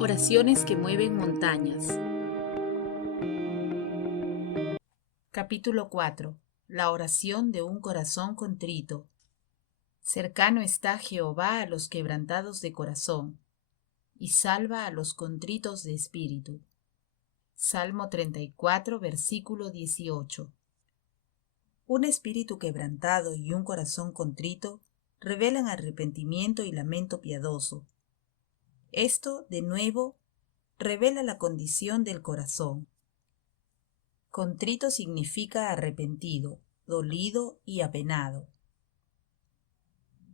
Oraciones que mueven montañas. Capítulo 4. La oración de un corazón contrito. Cercano está Jehová a los quebrantados de corazón, y salva a los contritos de espíritu. Salmo 34, versículo 18. Un espíritu quebrantado y un corazón contrito revelan arrepentimiento y lamento piadoso. Esto, de nuevo, revela la condición del corazón. Contrito significa arrepentido, dolido y apenado.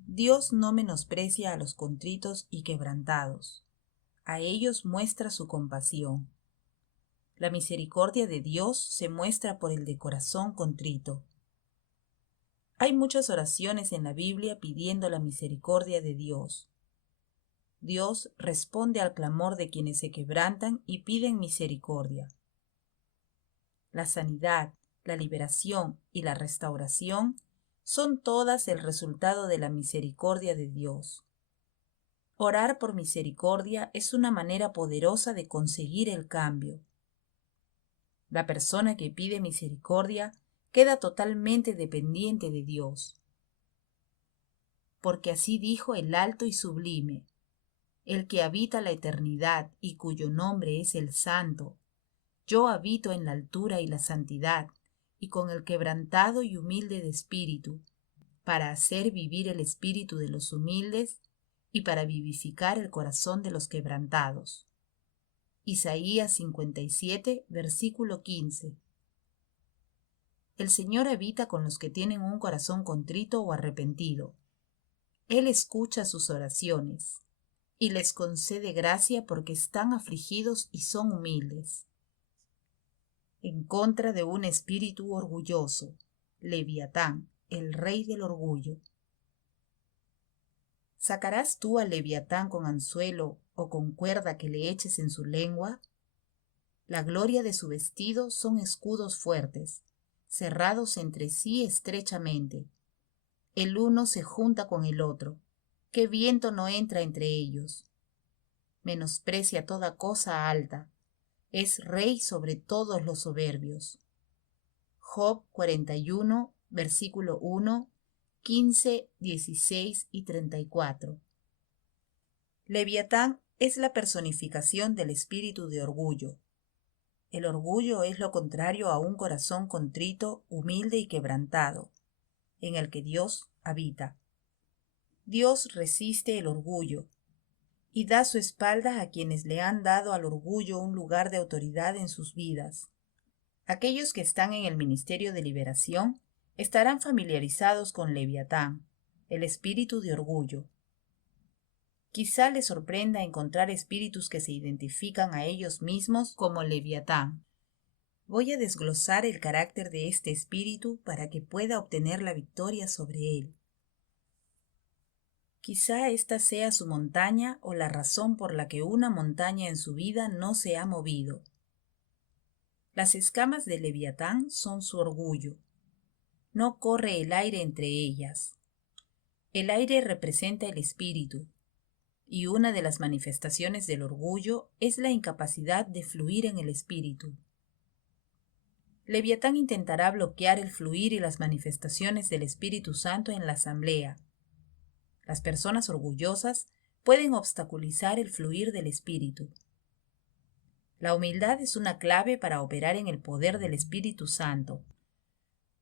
Dios no menosprecia a los contritos y quebrantados. A ellos muestra su compasión. La misericordia de Dios se muestra por el de corazón contrito. Hay muchas oraciones en la Biblia pidiendo la misericordia de Dios. Dios responde al clamor de quienes se quebrantan y piden misericordia. La sanidad, la liberación y la restauración son todas el resultado de la misericordia de Dios. Orar por misericordia es una manera poderosa de conseguir el cambio. La persona que pide misericordia queda totalmente dependiente de Dios. Porque así dijo el alto y sublime, el que habita la eternidad y cuyo nombre es el Santo. Yo habito en la altura y la santidad, y con el quebrantado y humilde de espíritu, para hacer vivir el espíritu de los humildes y para vivificar el corazón de los quebrantados. Isaías 57, versículo 15. El Señor habita con los que tienen un corazón contrito o arrepentido. Él escucha sus oraciones y les concede gracia porque están afligidos y son humildes. En contra de un espíritu orgulloso, Leviatán, el rey del orgullo. ¿Sacarás tú al Leviatán con anzuelo o con cuerda que le eches en su lengua? La gloria de su vestido son escudos fuertes, cerrados entre sí estrechamente. El uno se junta con el otro, que viento no entra entre ellos. Menosprecia toda cosa alta, es rey sobre todos los soberbios. Job 41, versículo 1, 15, 16 y 34. Leviatán es la personificación del espíritu de orgullo. El orgullo es lo contrario a un corazón contrito, humilde y quebrantado, en el que Dios habita. Dios resiste el orgullo y da su espalda a quienes le han dado al orgullo un lugar de autoridad en sus vidas. Aquellos que están en el ministerio de liberación estarán familiarizados con Leviatán, el espíritu de orgullo. Quizá les sorprenda encontrar espíritus que se identifican a ellos mismos como Leviatán. Voy a desglosar el carácter de este espíritu para que pueda obtener la victoria sobre él. Quizá esta sea su montaña o la razón por la que una montaña en su vida no se ha movido. Las escamas de Leviatán son su orgullo. No corre el aire entre ellas. El aire representa el espíritu, y una de las manifestaciones del orgullo es la incapacidad de fluir en el espíritu. Leviatán intentará bloquear el fluir y las manifestaciones del Espíritu Santo en la asamblea. Las personas orgullosas pueden obstaculizar el fluir del espíritu. La humildad es una clave para operar en el poder del Espíritu Santo.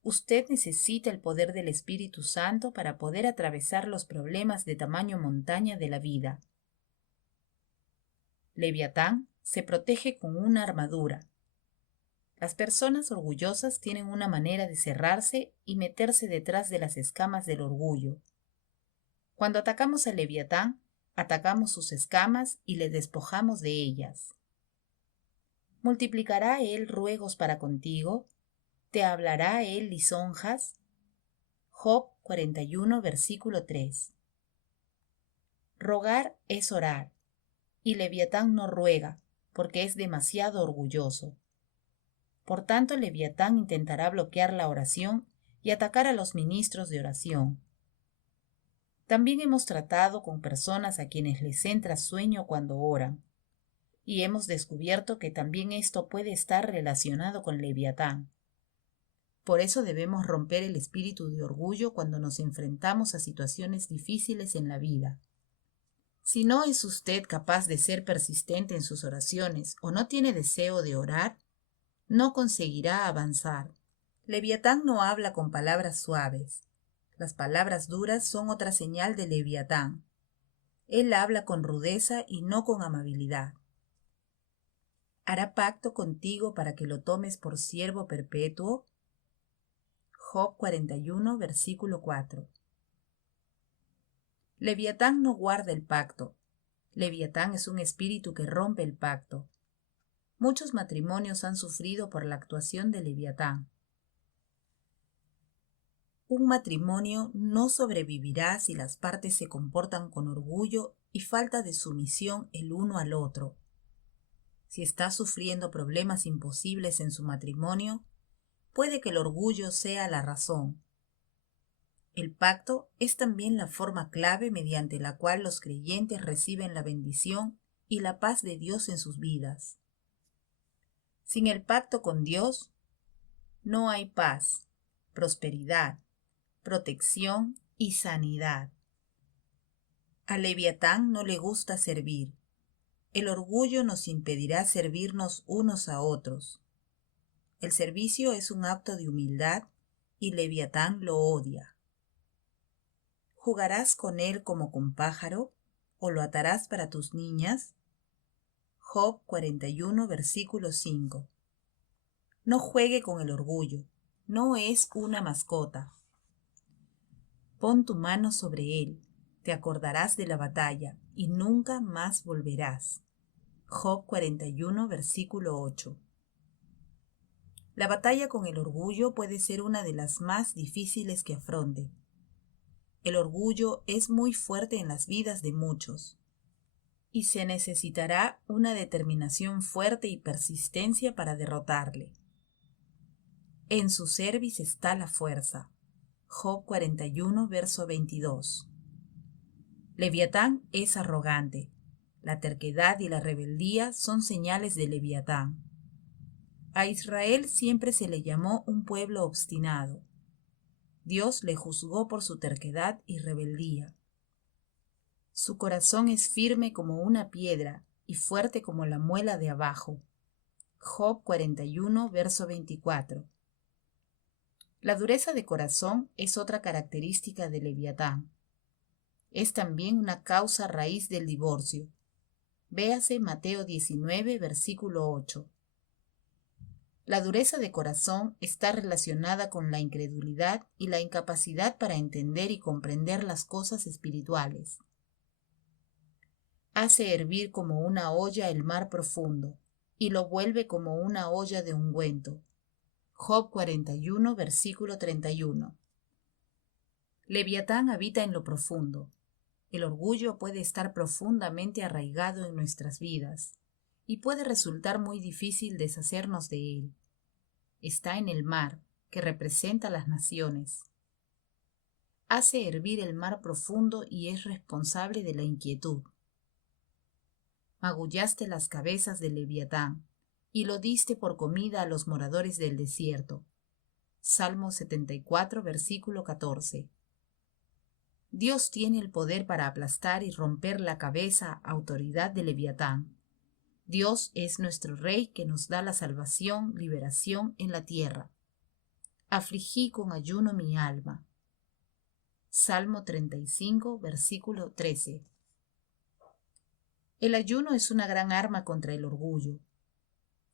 Usted necesita el poder del Espíritu Santo para poder atravesar los problemas de tamaño montaña de la vida. Leviatán se protege con una armadura. Las personas orgullosas tienen una manera de cerrarse y meterse detrás de las escamas del orgullo. Cuando atacamos al Leviatán, atacamos sus escamas y le despojamos de ellas. ¿Multiplicará él ruegos para contigo? ¿Te hablará él lisonjas? Job 41, versículo 3. Rogar es orar, y Leviatán no ruega, porque es demasiado orgulloso. Por tanto, Leviatán intentará bloquear la oración y atacar a los ministros de oración. También hemos tratado con personas a quienes les entra sueño cuando oran. Y hemos descubierto que también esto puede estar relacionado con Leviatán. Por eso debemos romper el espíritu de orgullo cuando nos enfrentamos a situaciones difíciles en la vida. Si no es usted capaz de ser persistente en sus oraciones o no tiene deseo de orar, no conseguirá avanzar. Leviatán no habla con palabras suaves. Las palabras duras son otra señal de Leviatán. Él habla con rudeza y no con amabilidad. ¿Hará pacto contigo para que lo tomes por siervo perpetuo? Job 41, versículo 4. Leviatán no guarda el pacto. Leviatán es un espíritu que rompe el pacto. Muchos matrimonios han sufrido por la actuación de Leviatán. Un matrimonio no sobrevivirá si las partes se comportan con orgullo y falta de sumisión el uno al otro. Si está sufriendo problemas imposibles en su matrimonio, puede que el orgullo sea la razón. El pacto es también la forma clave mediante la cual los creyentes reciben la bendición y la paz de Dios en sus vidas. Sin el pacto con Dios, no hay paz, prosperidad, protección y sanidad. A Leviatán no le gusta servir. El orgullo nos impedirá servirnos unos a otros. El servicio es un acto de humildad y Leviatán lo odia. ¿Jugarás con él como con pájaro o lo atarás para tus niñas? Job 41, versículo 5. No juegue con el orgullo, no es una mascota. Pon tu mano sobre él, te acordarás de la batalla y nunca más volverás. Job 41, versículo 8. La batalla con el orgullo puede ser una de las más difíciles que afronte. El orgullo es muy fuerte en las vidas de muchos y se necesitará una determinación fuerte y persistencia para derrotarle. En su cerviz está la fuerza. Job 41, verso 22. Leviatán es arrogante. La terquedad y la rebeldía son señales de Leviatán. A Israel siempre se le llamó un pueblo obstinado. Dios le juzgó por su terquedad y rebeldía. Su corazón es firme como una piedra y fuerte como la muela de abajo. Job 41, verso 24. La dureza de corazón es otra característica de Leviatán. Es también una causa raíz del divorcio. Véase Mateo 19, versículo 8. La dureza de corazón está relacionada con la incredulidad y la incapacidad para entender y comprender las cosas espirituales. Hace hervir como una olla el mar profundo y lo vuelve como una olla de ungüento. Job 41, versículo 31. Leviatán habita en lo profundo. El orgullo puede estar profundamente arraigado en nuestras vidas y puede resultar muy difícil deshacernos de él. Está en el mar, que representa las naciones. Hace hervir el mar profundo y es responsable de la inquietud. Magullaste las cabezas del Leviatán y lo diste por comida a los moradores del desierto. Salmo 74, versículo 14. Dios tiene el poder para aplastar y romper la cabeza, autoridad de Leviatán. Dios es nuestro Rey que nos da la salvación, liberación en la tierra. Afligí con ayuno mi alma. Salmo 35, versículo 13. El ayuno es una gran arma contra el orgullo.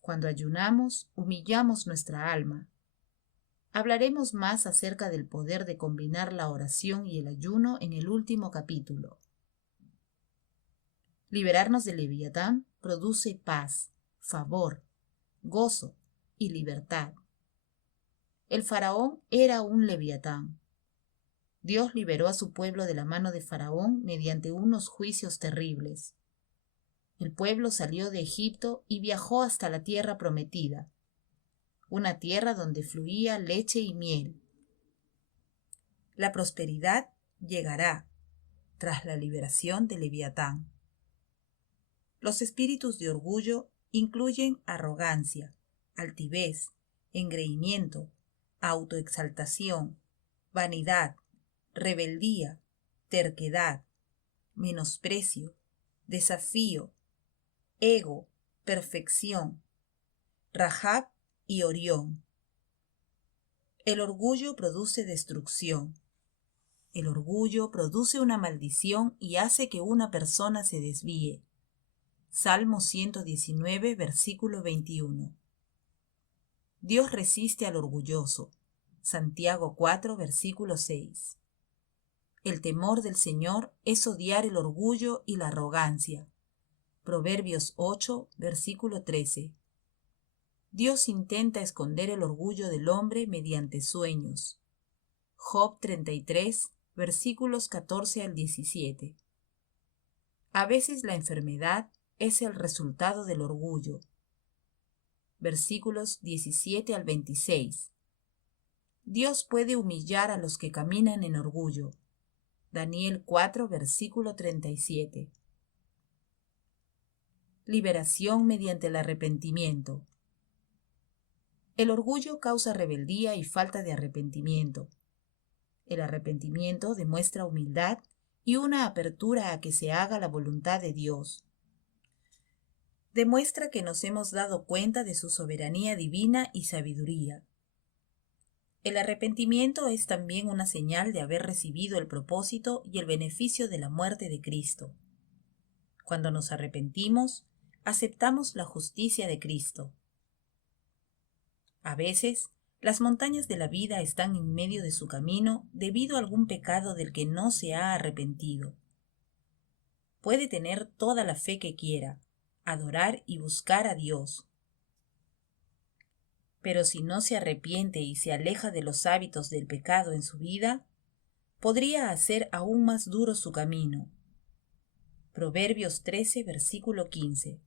Cuando ayunamos, humillamos nuestra alma. Hablaremos más acerca del poder de combinar la oración y el ayuno en el último capítulo. Liberarnos del Leviatán produce paz, favor, gozo y libertad. El faraón era un Leviatán. Dios liberó a su pueblo de la mano de Faraón mediante unos juicios terribles. El pueblo salió de Egipto y viajó hasta la tierra prometida, una tierra donde fluía leche y miel. La prosperidad llegará tras la liberación de Leviatán. Los espíritus de orgullo incluyen arrogancia, altivez, engreimiento, autoexaltación, vanidad, rebeldía, terquedad, menosprecio, desafío, ego, perfección, Rahab y Orión. El orgullo produce destrucción. El orgullo produce una maldición y hace que una persona se desvíe. Salmo 119, versículo 21. Dios resiste al orgulloso. Santiago 4, versículo 6. El temor del Señor es odiar el orgullo y la arrogancia. Proverbios 8, versículo 13. Dios intenta esconder el orgullo del hombre mediante sueños. Job 33, versículos 14 al 17. A veces la enfermedad es el resultado del orgullo. Versículos 17 al 26. Dios puede humillar a los que caminan en orgullo. Daniel 4, versículo 37. Liberación mediante el arrepentimiento. El orgullo causa rebeldía y falta de arrepentimiento. El arrepentimiento demuestra humildad y una apertura a que se haga la voluntad de Dios. Demuestra que nos hemos dado cuenta de su soberanía divina y sabiduría. El arrepentimiento es también una señal de haber recibido el propósito y el beneficio de la muerte de Cristo. Cuando nos arrepentimos, aceptamos la justicia de Cristo. A veces, las montañas de la vida están en medio de su camino debido a algún pecado del que no se ha arrepentido. Puede tener toda la fe que quiera, adorar y buscar a Dios. Pero si no se arrepiente y se aleja de los hábitos del pecado en su vida, podría hacer aún más duro su camino. Proverbios 13, versículo 15.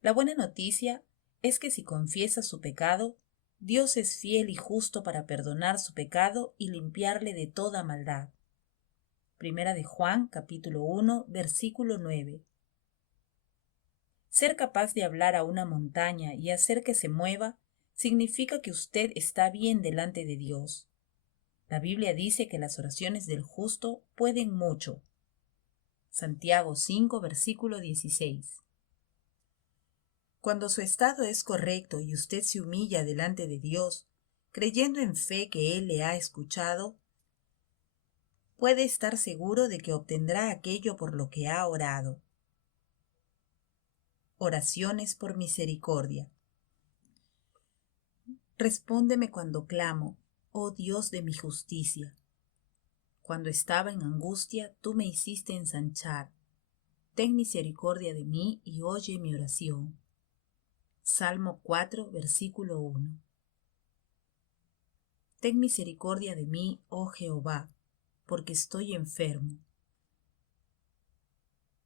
La buena noticia es que si confiesa su pecado, Dios es fiel y justo para perdonar su pecado y limpiarle de toda maldad. Primera de Juan, capítulo 1, versículo 9. Ser capaz de hablar a una montaña y hacer que se mueva significa que usted está bien delante de Dios. La Biblia dice que las oraciones del justo pueden mucho. Santiago 5, versículo 16. Cuando su estado es correcto y usted se humilla delante de Dios, creyendo en fe que Él le ha escuchado, puede estar seguro de que obtendrá aquello por lo que ha orado. Oraciones por misericordia. Respóndeme cuando clamo, oh Dios de mi justicia. Cuando estaba en angustia, tú me hiciste ensanchar. Ten misericordia de mí y oye mi oración. Salmo 4, versículo 1. Ten misericordia de mí, oh Jehová, porque estoy enfermo.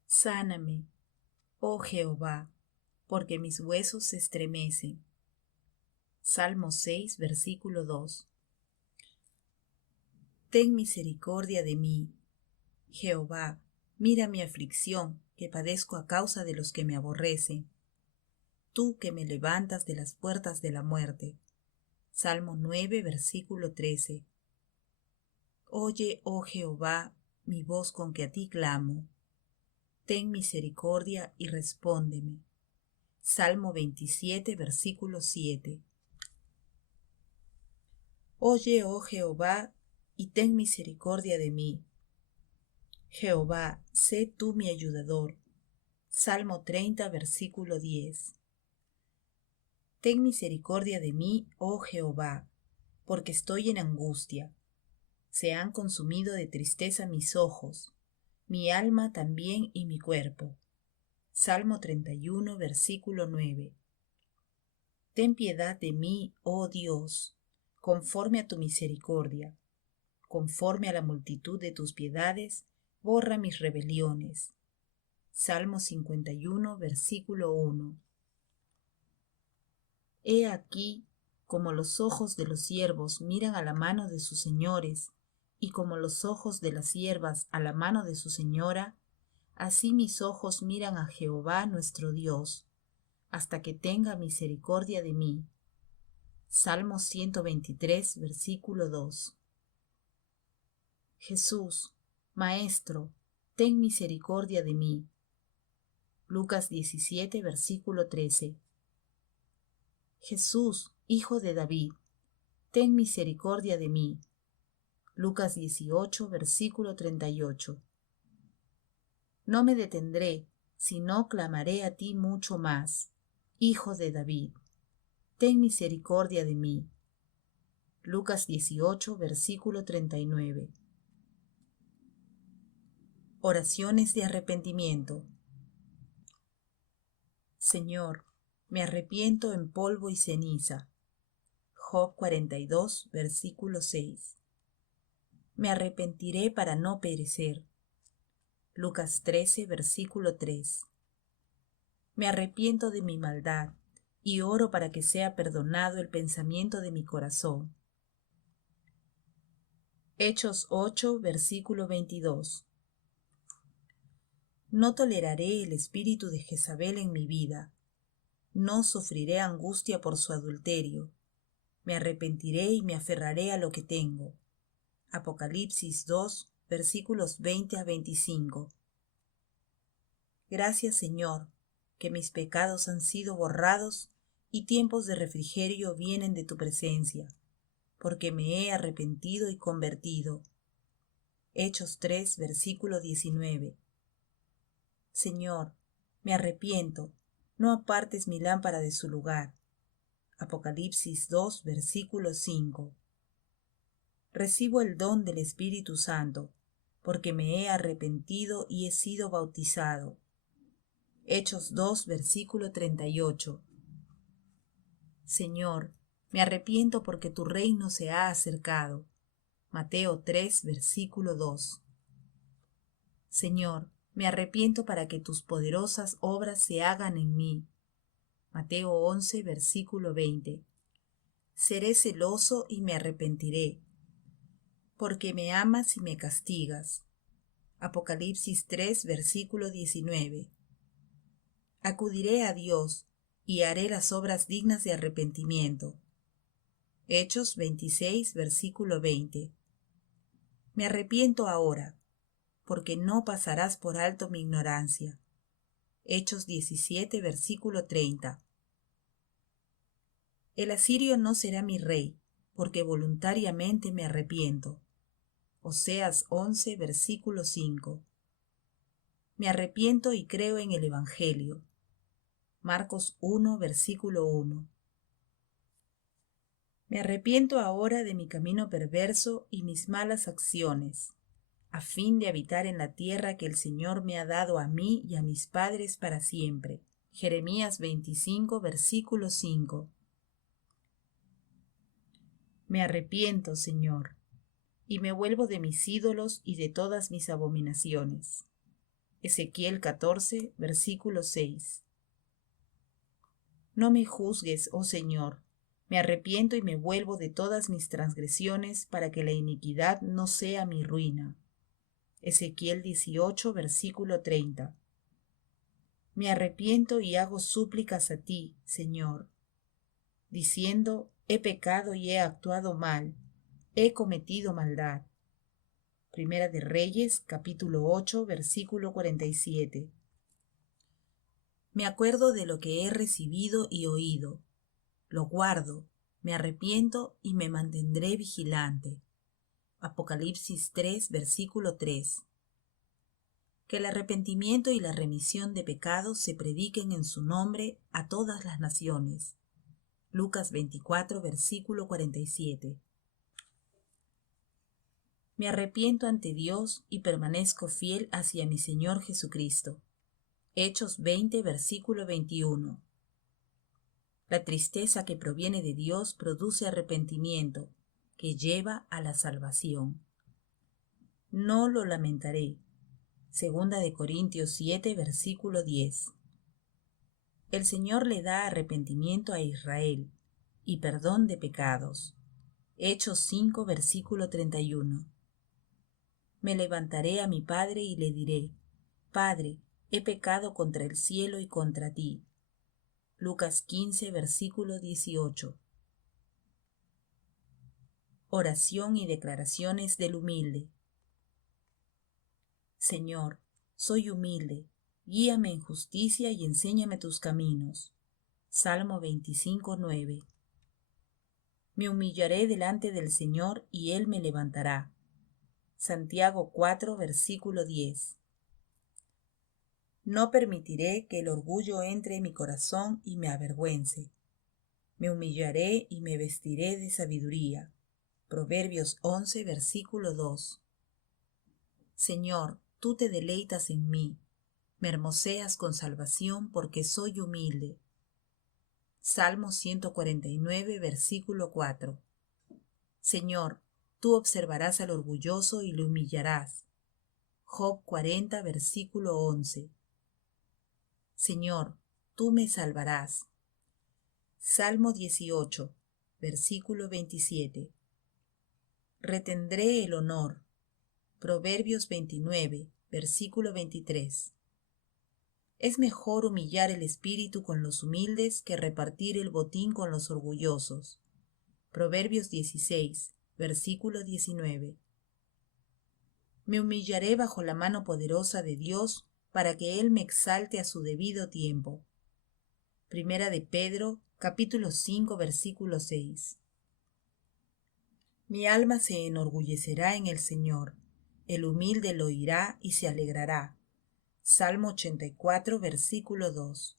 Sáname, oh Jehová, porque mis huesos se estremecen. Salmo 6, versículo 2. Ten misericordia de mí, Jehová, mira mi aflicción, que padezco a causa de los que me aborrecen. Tú que me levantas de las puertas de la muerte. Salmo 9, versículo 13. Oye, oh Jehová, mi voz con que a ti clamo. Ten misericordia y respóndeme. Salmo 27, versículo 7. Oye, oh Jehová, y ten misericordia de mí. Jehová, sé tú mi ayudador. Salmo 30, versículo 10. Ten misericordia de mí, oh Jehová, porque estoy en angustia. Se han consumido de tristeza mis ojos, mi alma también y mi cuerpo. Salmo 31, versículo 9. Ten piedad de mí, oh Dios, conforme a tu misericordia. Conforme a la multitud de tus piedades, borra mis rebeliones. Salmo 51, versículo 1. He aquí, como los ojos de los siervos miran a la mano de sus señores, y como los ojos de las siervas a la mano de su señora, Así mis ojos miran a Jehová nuestro Dios, hasta que tenga misericordia de mí. Salmo 123, versículo 2. Jesús, Maestro, ten misericordia de mí. Lucas 17, versículo 13. Jesús, Hijo de David, ten misericordia de mí. Lucas 18, versículo 38. No me detendré, sino clamaré a ti mucho más, Hijo de David, ten misericordia de mí. Lucas 18, versículo 39. Oraciones de arrepentimiento. Señor, me arrepiento en polvo y ceniza. Job 42, versículo 6. Me arrepentiré para no perecer. Lucas 13, versículo 3. Me arrepiento de mi maldad y oro para que sea perdonado el pensamiento de mi corazón. Hechos 8, versículo 22. No toleraré el espíritu de Jezabel en mi vida. No sufriré angustia por su adulterio. Me arrepentiré y me aferraré a lo que tengo. Apocalipsis 2, versículos 20 a 25. Gracias, Señor, que mis pecados han sido borrados y tiempos de refrigerio vienen de tu presencia, porque me he arrepentido y convertido. Hechos 3, versículo 19. Señor, me arrepiento, no apartes mi lámpara de su lugar. Apocalipsis 2, versículo 5. Recibo el don del Espíritu Santo, porque me he arrepentido y he sido bautizado. Hechos 2, versículo 38. Señor, me arrepiento porque tu reino se ha acercado. Mateo 3, versículo 2. Señor, me arrepiento para que tus poderosas obras se hagan en mí. Mateo 11, versículo 20. Seré celoso y me arrepentiré, porque me amas y me castigas. Apocalipsis 3, versículo 19. Acudiré a Dios y haré las obras dignas de arrepentimiento. Hechos 26, versículo 20. Me arrepiento ahora, porque no pasarás por alto mi ignorancia. Hechos 17, versículo 30. El asirio no será mi rey, porque voluntariamente me arrepiento. Oseas 11, versículo 5. Me arrepiento y creo en el Evangelio. Marcos 1, versículo 1. Me arrepiento ahora de mi camino perverso y mis malas acciones, a fin de habitar en la tierra que el Señor me ha dado a mí y a mis padres para siempre. Jeremías 25, versículo 5. Me arrepiento, Señor, y me vuelvo de mis ídolos y de todas mis abominaciones. Ezequiel 14, versículo 6. No me juzgues, oh Señor, me arrepiento y me vuelvo de todas mis transgresiones para que la iniquidad no sea mi ruina. Ezequiel 18, versículo 30. Me arrepiento y hago súplicas a ti, Señor, diciendo, he pecado y he actuado mal, he cometido maldad. Primera de Reyes, capítulo 8, versículo 47. Me acuerdo de lo que he recibido y oído, lo guardo, me arrepiento y me mantendré vigilante. Apocalipsis 3, versículo 3. Que el arrepentimiento y la remisión de pecados se prediquen en su nombre a todas las naciones. Lucas 24, versículo 47. Me arrepiento ante Dios y permanezco fiel hacia mi Señor Jesucristo. Hechos 20, versículo 21. La tristeza que proviene de Dios produce arrepentimiento, que lleva a la salvación. No lo lamentaré. Segunda de Corintios 7, versículo 10. El Señor le da arrepentimiento a Israel y perdón de pecados. Hechos 5, versículo 31. Me levantaré a mi padre y le diré, Padre, he pecado contra el cielo y contra ti. Lucas 15, versículo 18. Oración y declaraciones del humilde. Señor, soy humilde, guíame en justicia y enséñame tus caminos. Salmo 25, 9. Me humillaré delante del Señor y Él me levantará. Santiago 4, versículo 10. No permitiré que el orgullo entre en mi corazón y me avergüence. Me humillaré y me vestiré de sabiduría. Proverbios 11, versículo 2. Señor, tú te deleitas en mí, me hermoseas con salvación porque soy humilde. Salmo 149, versículo 4. Señor, tú observarás al orgulloso y le humillarás. Job 40, versículo 11. Señor, tú me salvarás. Salmo 18, versículo 27. Retendré el honor. Proverbios 29, versículo 23. Es mejor humillar el espíritu con los humildes que repartir el botín con los orgullosos. Proverbios 16, versículo 19. Me humillaré bajo la mano poderosa de Dios para que Él me exalte a su debido tiempo. Primera de Pedro, capítulo 5, versículo 6. Mi alma se enorgullecerá en el Señor, el humilde lo oirá y se alegrará. Salmo 84, versículo 2.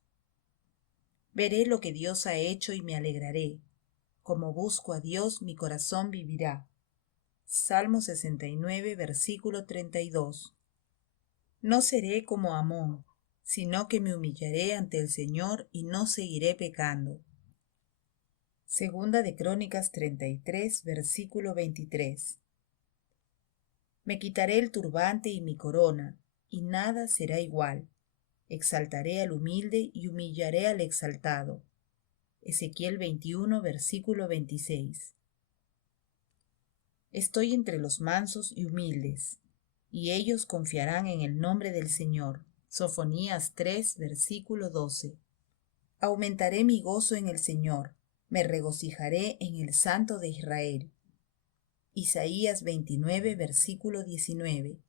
Veré lo que Dios ha hecho y me alegraré. Como busco a Dios, mi corazón vivirá. Salmo 69, versículo 32. No seré como Amón, sino que me humillaré ante el Señor y no seguiré pecando. Segunda de Crónicas 33, versículo 23. Me quitaré el turbante y mi corona, y nada será igual. Exaltaré al humilde y humillaré al exaltado. Ezequiel 21, versículo 26. Estoy entre los mansos y humildes, y ellos confiarán en el nombre del Señor. Sofonías 3, versículo 12. Aumentaré mi gozo en el Señor, me regocijaré en el Santo de Israel. Isaías 29, versículo 19.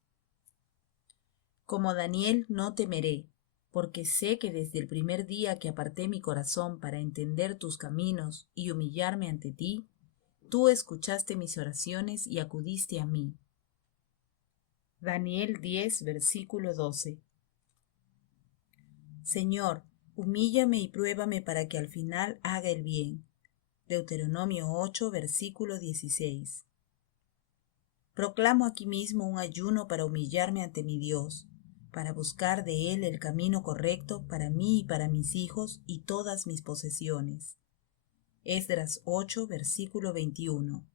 Como Daniel no temeré, porque sé que desde el primer día que aparté mi corazón para entender tus caminos y humillarme ante ti, tú escuchaste mis oraciones y acudiste a mí. Daniel 10, versículo 12. Señor, humíllame y pruébame para que al final haga el bien. Deuteronomio 8, versículo 16. Proclamo aquí mismo un ayuno para humillarme ante mi Dios, para buscar de Él el camino correcto para mí y para mis hijos y todas mis posesiones. Esdras 8, versículo 21.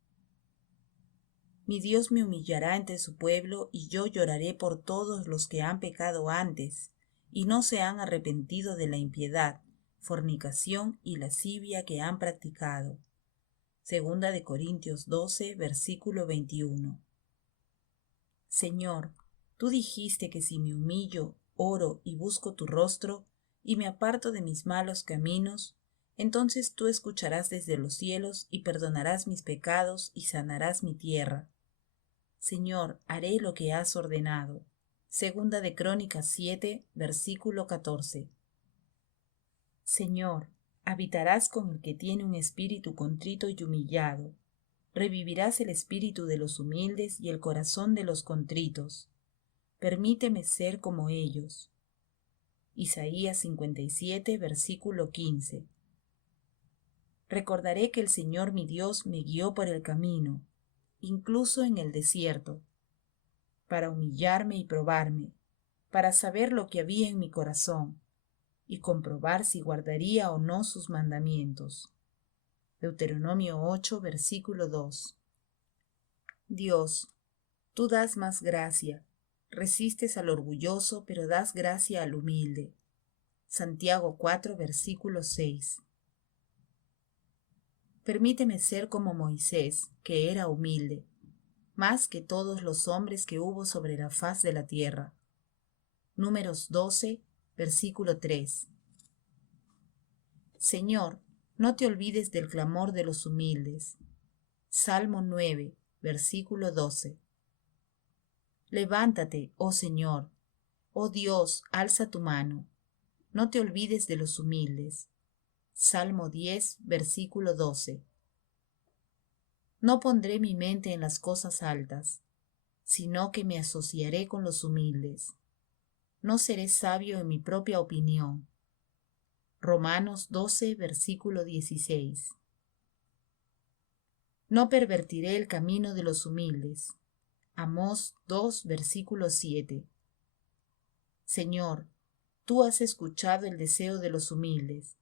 Mi Dios me humillará entre su pueblo y yo lloraré por todos los que han pecado antes y no se han arrepentido de la impiedad, fornicación y lascivia que han practicado. Segunda de Corintios 12, versículo 21. Señor, tú dijiste que si me humillo, oro y busco tu rostro, y me aparto de mis malos caminos, entonces tú escucharás desde los cielos y perdonarás mis pecados y sanarás mi tierra. Señor, haré lo que has ordenado. Segunda de Crónicas 7, versículo 14. Señor, habitarás con el que tiene un espíritu contrito y humillado. Revivirás el espíritu de los humildes y el corazón de los contritos. Permíteme ser como ellos. Isaías 57, versículo 15. Recordaré que el Señor mi Dios me guió por el camino, incluso en el desierto, para humillarme y probarme, para saber lo que había en mi corazón y comprobar si guardaría o no sus mandamientos. Deuteronomio 8, versículo 2. Dios, tú das más gracia, resistes al orgulloso, pero das gracia al humilde. Santiago 4, versículo 6. Permíteme ser como Moisés, que era humilde, más que todos los hombres que hubo sobre la faz de la tierra. Números 12, versículo 3. Señor, no te olvides del clamor de los humildes. Salmo 9, versículo 12. Levántate, oh Señor, oh Dios, alza tu mano. No te olvides de los humildes. Salmo 10, versículo 12. No pondré mi mente en las cosas altas, sino que me asociaré con los humildes. No seré sabio en mi propia opinión. Romanos 12, versículo 16. No pervertiré el camino de los humildes. Amós 2, versículo 7. Señor, tú has escuchado el deseo de los humildes.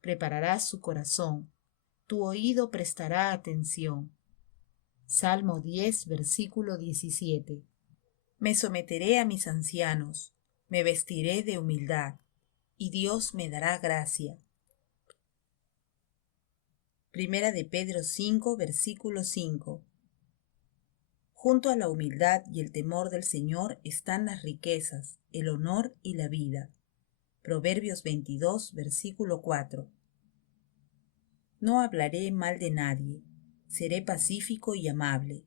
Prepararás su corazón. Tu oído prestará atención. Salmo 10, versículo 17. Me someteré a mis ancianos, me vestiré de humildad, y Dios me dará gracia. Primera de Pedro 5, versículo 5. Junto a la humildad y el temor del Señor están las riquezas, el honor y la vida. Proverbios 22, versículo 4. No hablaré mal de nadie, seré pacífico y amable,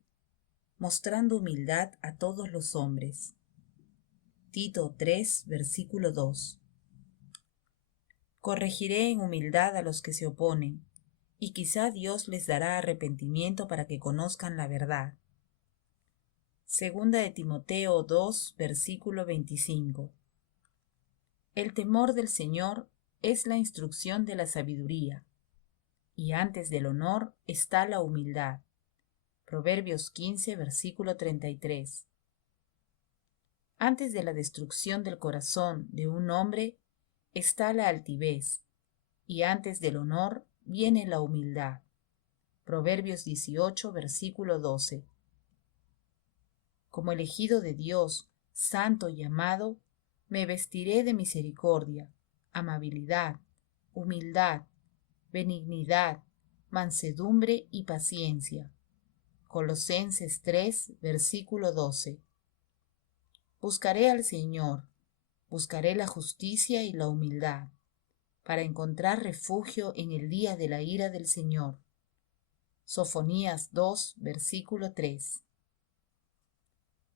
mostrando humildad a todos los hombres. Tito 3, versículo 2. Corregiré en humildad a los que se oponen, y quizá Dios les dará arrepentimiento para que conozcan la verdad. Segunda de Timoteo 2, versículo 25. El temor del Señor es la instrucción de la sabiduría, y antes del honor está la humildad. Proverbios 15, versículo 33. Antes de la destrucción del corazón de un hombre está la altivez, y antes del honor viene la humildad. Proverbios 18, versículo 12. Como elegido de Dios, santo y amado, me vestiré de misericordia, amabilidad, humildad, benignidad, mansedumbre y paciencia. Colosenses 3, versículo 12. Buscaré al Señor, buscaré la justicia y la humildad, para encontrar refugio en el día de la ira del Señor. Sofonías 2, versículo 3.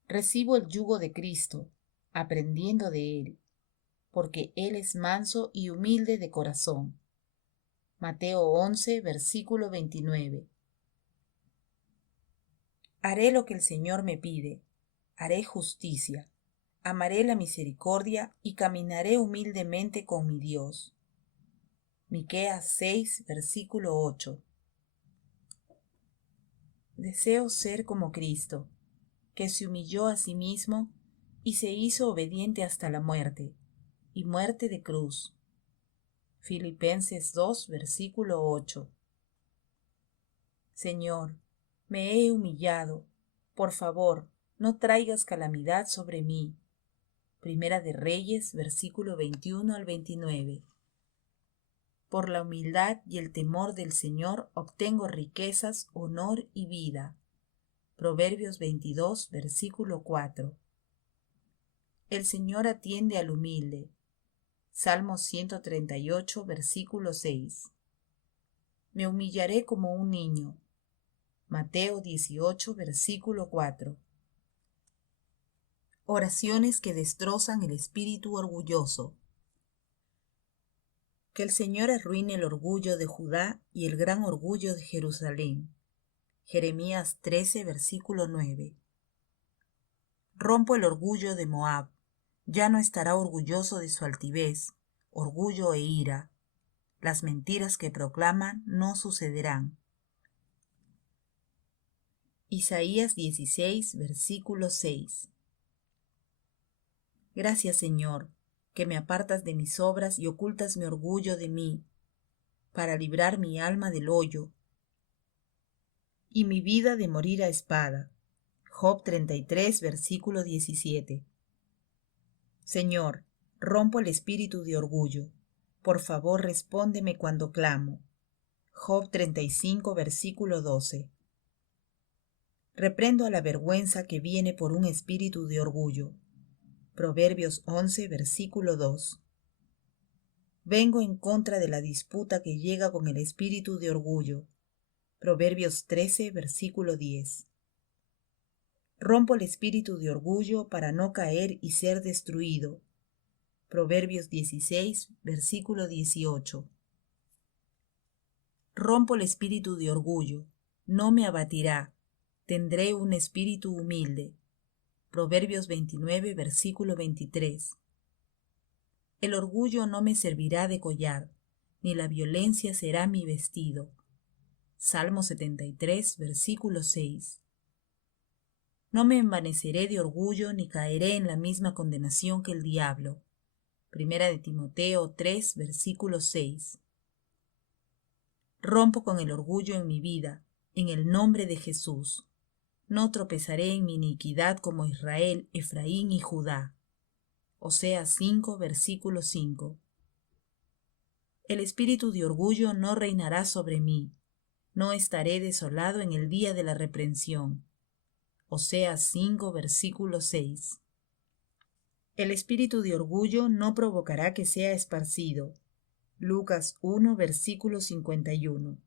Recibo el yugo de Cristo, aprendiendo de Él, porque Él es manso y humilde de corazón. Mateo 11, versículo 29. Haré lo que el Señor me pide, haré justicia, amaré la misericordia y caminaré humildemente con mi Dios. Miqueas 6, versículo 8. Deseo ser como Cristo, que se humilló a sí mismo y se hizo obediente hasta la muerte, y muerte de cruz. Filipenses 2, versículo 8. Señor, me he humillado, por favor, no traigas calamidad sobre mí. Primera de Reyes, versículo 21 al 29. Por la humildad y el temor del Señor obtengo riquezas, honor y vida. Proverbios 22, versículo 4. El Señor atiende al humilde. Salmo 138, versículo 6. Me humillaré como un niño. Mateo 18, versículo 4. Oraciones que destrozan el espíritu orgulloso. Que el Señor arruine el orgullo de Judá y el gran orgullo de Jerusalén. Jeremías 13, versículo 9. Rompo el orgullo de Moab. Ya no estará orgulloso de su altivez, orgullo e ira. Las mentiras que proclaman no sucederán. Isaías 16, versículo 6. Gracias, Señor, que me apartas de mis obras y ocultas mi orgullo de mí, para librar mi alma del hoyo y mi vida de morir a espada. Job 33, versículo 17. Señor, rompo el espíritu de orgullo. Por favor, respóndeme cuando clamo. Job 35, versículo 12. Reprendo a la vergüenza que viene por un espíritu de orgullo. Proverbios 11, versículo 2. Vengo en contra de la disputa que llega con el espíritu de orgullo. Proverbios 13, versículo 10. Rompo el espíritu de orgullo para no caer y ser destruido. Proverbios 16, versículo 18. Rompo el espíritu de orgullo, no me abatirá, tendré un espíritu humilde. Proverbios 29, versículo 23. El orgullo no me servirá de collar, ni la violencia será mi vestido. Salmo 73, versículo 6. No me envaneceré de orgullo ni caeré en la misma condenación que el diablo. Primera de Timoteo 3, versículo 6. Rompo con el orgullo en mi vida, en el nombre de Jesús. No tropezaré en mi iniquidad como Israel, Efraín y Judá. Oseas 5, versículo 5. El espíritu de orgullo no reinará sobre mí. No estaré desolado en el día de la reprensión. Oseas 5, versículo 6. El espíritu de orgullo no provocará que sea esparcido. Lucas 1, versículo 51.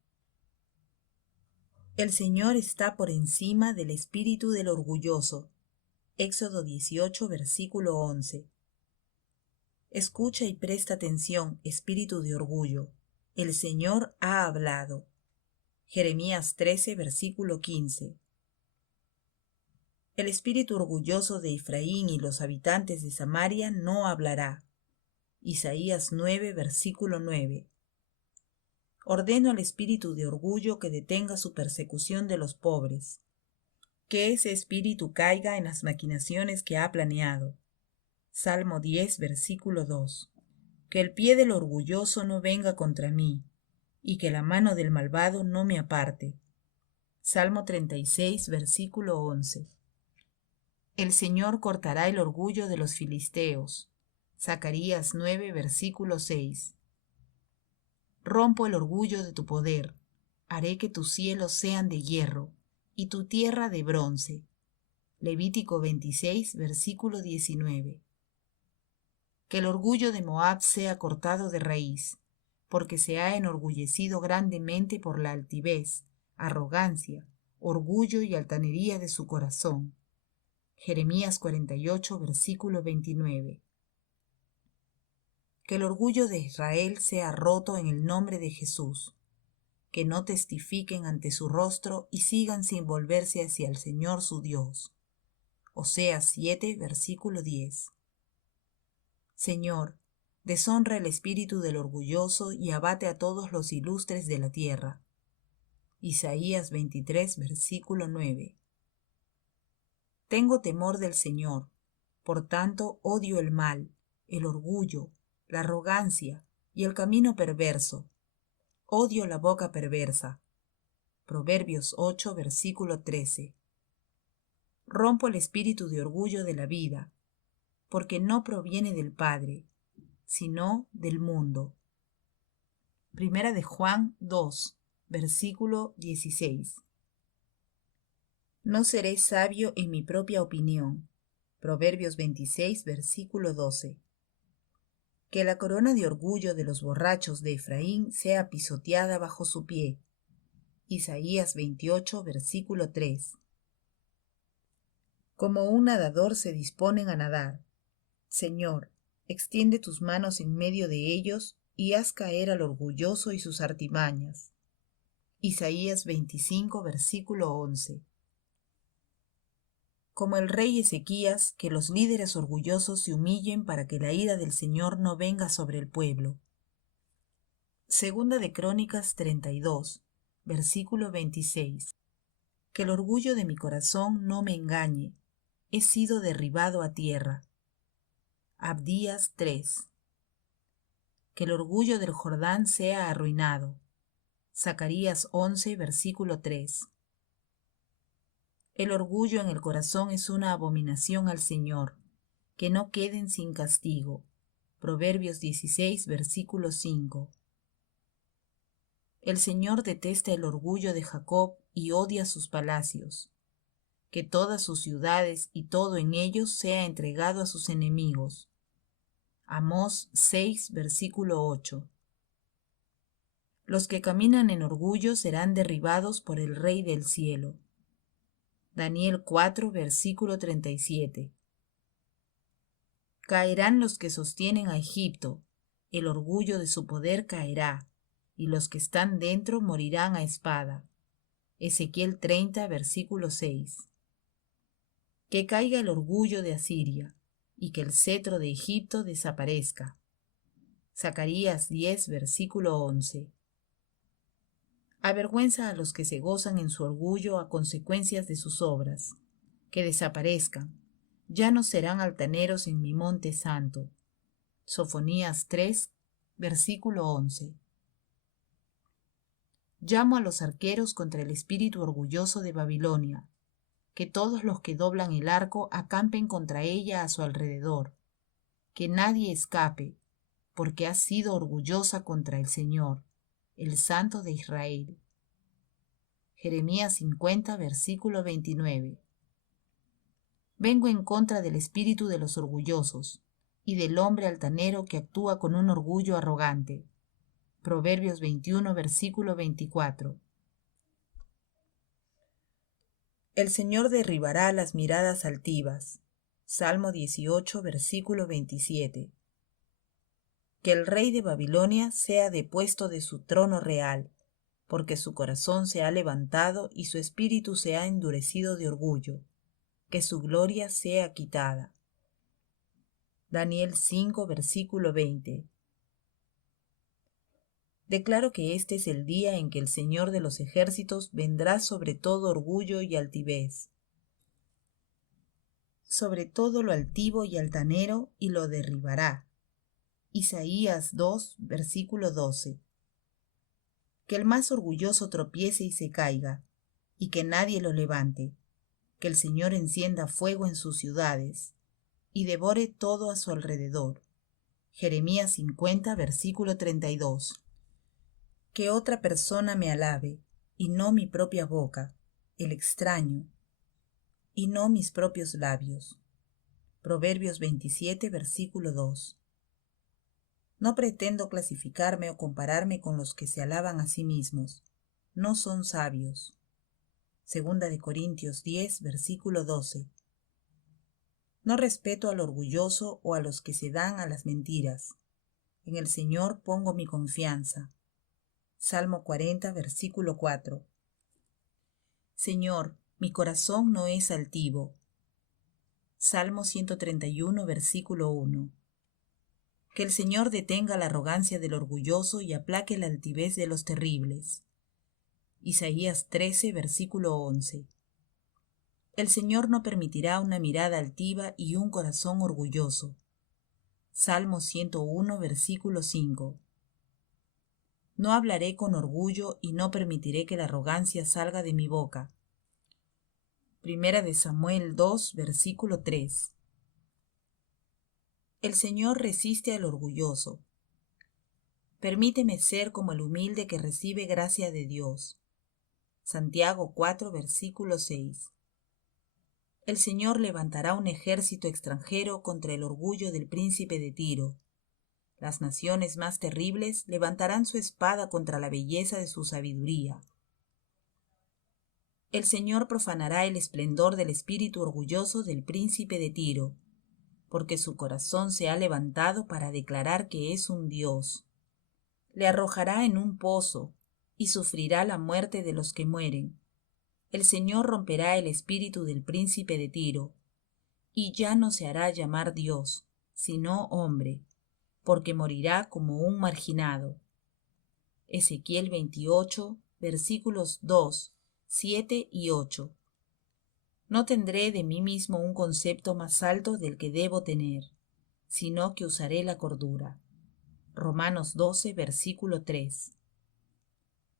El Señor está por encima del espíritu del orgulloso. Éxodo 18, versículo 11. Escucha y presta atención, espíritu de orgullo. El Señor ha hablado. Jeremías 13, versículo 15. El espíritu orgulloso de Efraín y los habitantes de Samaria no hablará. Isaías 9, versículo 9. Ordeno al espíritu de orgullo que detenga su persecución de los pobres. Que ese espíritu caiga en las maquinaciones que ha planeado. Salmo 10, versículo 2. Que el pie del orgulloso no venga contra mí, y que la mano del malvado no me aparte. Salmo 36, versículo 11. El Señor cortará el orgullo de los filisteos. Zacarías 9, versículo 6. Rompo el orgullo de tu poder. Haré que tus cielos sean de hierro y tu tierra de bronce. Levítico 26, versículo 19. Que el orgullo de Moab sea cortado de raíz, porque se ha enorgullecido grandemente por la altivez, arrogancia, orgullo y altanería de su corazón. Jeremías 48, versículo 29. Que el orgullo de Israel sea roto en el nombre de Jesús. Que no testifiquen ante su rostro y sigan sin volverse hacia el Señor su Dios. Oseas 7, versículo 10. Señor, deshonra el espíritu del orgulloso y abate a todos los ilustres de la tierra. Isaías 23, versículo 9. Tengo temor del Señor, por tanto odio el mal, el orgullo, la arrogancia y el camino perverso. Odio la boca perversa. Proverbios 8, versículo 13. Rompo el espíritu de orgullo de la vida, porque no proviene del Padre, sino del mundo. Primera de Juan 2, versículo 16. No seré sabio en mi propia opinión. Proverbios 26, versículo 12. Que la corona de orgullo de los borrachos de Efraín sea pisoteada bajo su pie. Isaías 28, versículo 3. Como un nadador se disponen a nadar. Señor, extiende tus manos en medio de ellos y haz caer al orgulloso y sus artimañas. Isaías 25, versículo 11. Como el rey Ezequías, que los líderes orgullosos se humillen para que la ira del Señor no venga sobre el pueblo. Segunda de Crónicas 32, versículo 26. Que el orgullo de mi corazón no me engañe. He sido derribado a tierra. Abdías 3. Que el orgullo del Jordán sea arruinado. Zacarías 11, versículo 3. El orgullo en el corazón es una abominación al Señor, que no queden sin castigo. Proverbios 16, versículo 5. El Señor detesta el orgullo de Jacob y odia sus palacios. que todas sus ciudades y todo en ellos sea entregado a sus enemigos. Amós 6, versículo 8. Los que caminan en orgullo serán derribados por el Rey del cielo. Daniel 4, versículo 37. Caerán los que sostienen a Egipto, el orgullo de su poder caerá, y los que están dentro morirán a espada. Ezequiel 30, versículo 6. Que caiga el orgullo de Asiria, y que el cetro de Egipto desaparezca. Zacarías 10, versículo 11. Avergüenza a los que se gozan en su orgullo a consecuencias de sus obras. Que desaparezcan. Ya no serán altaneros en mi monte santo. Sofonías 3, versículo 11. Llamo a los arqueros contra el espíritu orgulloso de Babilonia, que todos los que doblan el arco acampen contra ella a su alrededor, que nadie escape, porque ha sido orgullosa contra el Señor, el Santo de Israel. Jeremías 50, versículo 29. Vengo en contra del espíritu de los orgullosos y del hombre altanero que actúa con un orgullo arrogante. Proverbios 21, versículo 24. El Señor derribará las miradas altivas. Salmo 18, versículo 27. Que el rey de Babilonia sea depuesto de su trono real, porque su corazón se ha levantado y su espíritu se ha endurecido de orgullo. Que su gloria sea quitada. Daniel 5, versículo 20. Declaro que este es el día en que el Señor de los ejércitos vendrá sobre todo orgullo y altivez, sobre todo lo altivo y altanero, y lo derribará. Isaías 2, versículo 12. Que el más orgulloso tropiece y se caiga, y que nadie lo levante. Que el Señor encienda fuego en sus ciudades, y devore todo a su alrededor. Jeremías 50, versículo 32. Que otra persona me alabe, y no mi propia boca, el extraño, y no mis propios labios. Proverbios 27, versículo 2. No pretendo clasificarme o compararme con los que se alaban a sí mismos. No son sabios. Segunda de Corintios 10, versículo 12. No respeto al orgulloso o a los que se dan a las mentiras. En el Señor pongo mi confianza. Salmo 40, versículo 4. Señor, mi corazón no es altivo. Salmo 131, versículo 1. Que el Señor detenga la arrogancia del orgulloso y aplaque la altivez de los terribles. Isaías 13, versículo 11. El Señor no permitirá una mirada altiva y un corazón orgulloso. Salmo 101, versículo 5. No hablaré con orgullo y no permitiré que la arrogancia salga de mi boca. Primera de Samuel 2, versículo 3. El Señor resiste al orgulloso. Permíteme ser como el humilde que recibe gracia de Dios. Santiago 4, versículo 6. El Señor levantará un ejército extranjero contra el orgullo del príncipe de Tiro. Las naciones más terribles levantarán su espada contra la belleza de su sabiduría. El Señor profanará el esplendor del espíritu orgulloso del príncipe de Tiro, porque su corazón se ha levantado para declarar que es un Dios. Le arrojará en un pozo, y sufrirá la muerte de los que mueren. El Señor romperá el espíritu del príncipe de Tiro, y ya no se hará llamar Dios, sino hombre, porque morirá como un marginado. Ezequiel 28, versículos 2, 7 y 8. No tendré de mí mismo un concepto más alto del que debo tener, sino que usaré la cordura. Romanos 12, versículo 3.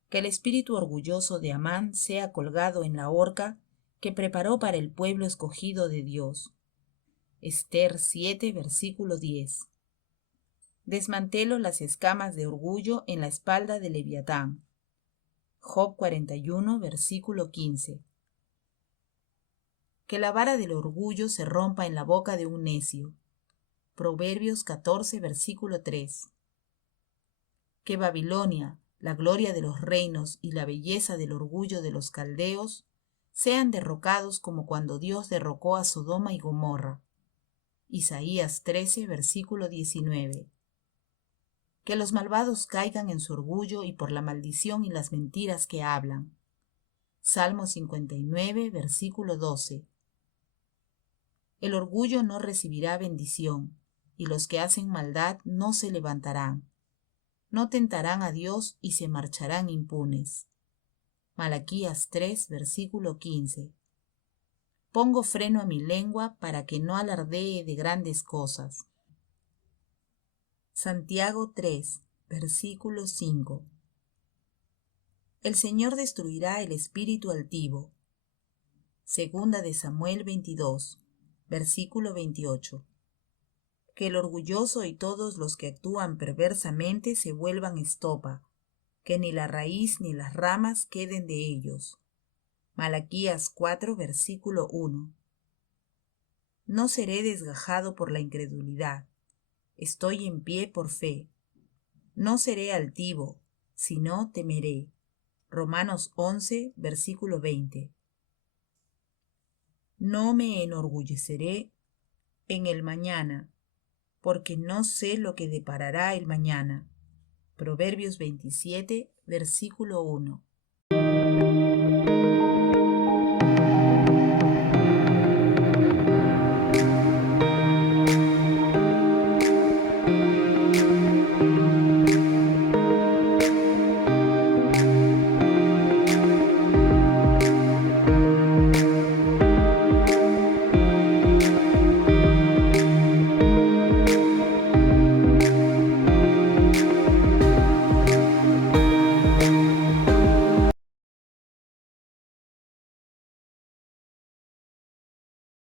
Que el espíritu orgulloso de Amán sea colgado en la horca que preparó para el pueblo escogido de Dios. Esther 7, versículo 10. Desmantelo las escamas de orgullo en la espalda de Leviatán. Job 41, versículo 15. Que la vara del orgullo se rompa en la boca de un necio. Proverbios 14, versículo 3. Que Babilonia, la gloria de los reinos y la belleza del orgullo de los caldeos, sean derrocados como cuando Dios derrocó a Sodoma y Gomorra. Isaías 13, versículo 19. Que los malvados caigan en su orgullo y por la maldición y las mentiras que hablan. Salmo 59, versículo 12. El orgullo no recibirá bendición, y los que hacen maldad no se levantarán. No tentarán a Dios y se marcharán impunes. Malaquías 3, versículo 15. Pongo freno a mi lengua para que no alardee de grandes cosas. Santiago 3, versículo 5. El Señor destruirá el espíritu altivo. Segunda de Samuel 22, versículo 28. Que el orgulloso y todos los que actúan perversamente se vuelvan estopa, que ni la raíz ni las ramas queden de ellos. Malaquías 4, versículo 1. No seré desgajado por la incredulidad, estoy en pie por fe. No seré altivo, sino temeré. Romanos 11, versículo 20. No me enorgulleceré en el mañana, porque no sé lo que deparará el mañana. Proverbios 27, versículo 1.